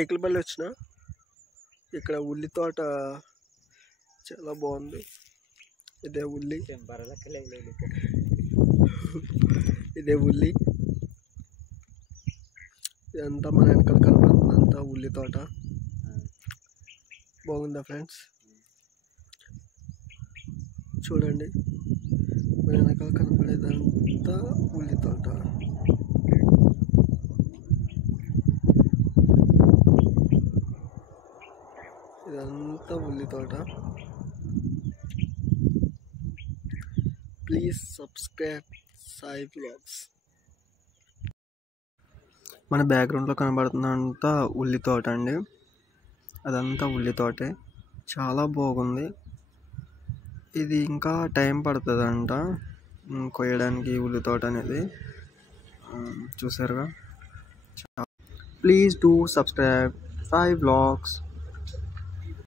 ఏకలపల్లి వచ్చిన ఇక్కడ ఉల్లి తోట చాలా బాగుంది. ఇదే ఉల్లి, ఇదే ఉల్లి. ఇదంతా మన వెనకాల కనపడుతుందంతా ఉల్లి తోట. బాగుందా ఫ్రెండ్స్? చూడండి, మన వెనకాల కనపడేదంతా ఉల్లి తోట. ఇదంతా ఉల్లి తోట. Please subscribe Sai vlogs. మన బ్యాక్గ్రౌండ్లో కనబడుతున్నంతా ఉల్లి తోట అండి. అదంతా ఉల్లి తోటే, చాలా బాగుంది. ఇది ఇంకా టైం పడుతుందంట కొయ్యడానికి ఉల్లి తోట అనేది. చూసారుగా. Please do subscribe Sai vlogs.